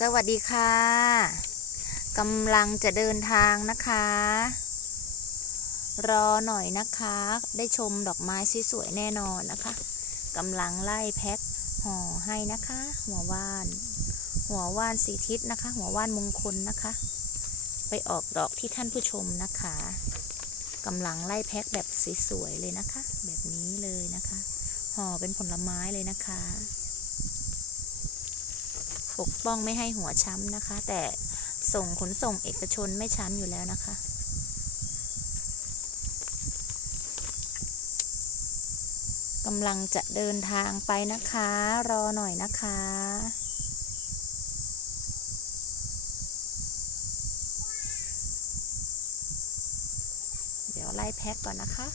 สวัสดีค่ะกำลังจะเดินทางนะคะ รอหน่อยนะคะ ได้ชมดอกไม้สวยๆแน่นอนนะคะกำลังไล่แพ็คห่อให้นะคะ หัวว่าน หัวว่านสีทิศนะคะ หัวว่านมงคลนะคะ ไปออกดอกที่ท่านผู้ชมนะคะกำลังไล่แพ็คแบบสวยๆเลยนะคะ แบบนี้เลยนะคะห่อเป็นผลไม้เลยนะคะ ปกป้องไม่ให้หัวช้ำนะคะ แต่ส่งขนส่งเอกชนไม่ช้ำอยู่แล้วนะคะกำลังจะเดินทางไปนะคะ รอหน่อยนะคะ เดี๋ยวไล่แพ็คก่อนนะคะ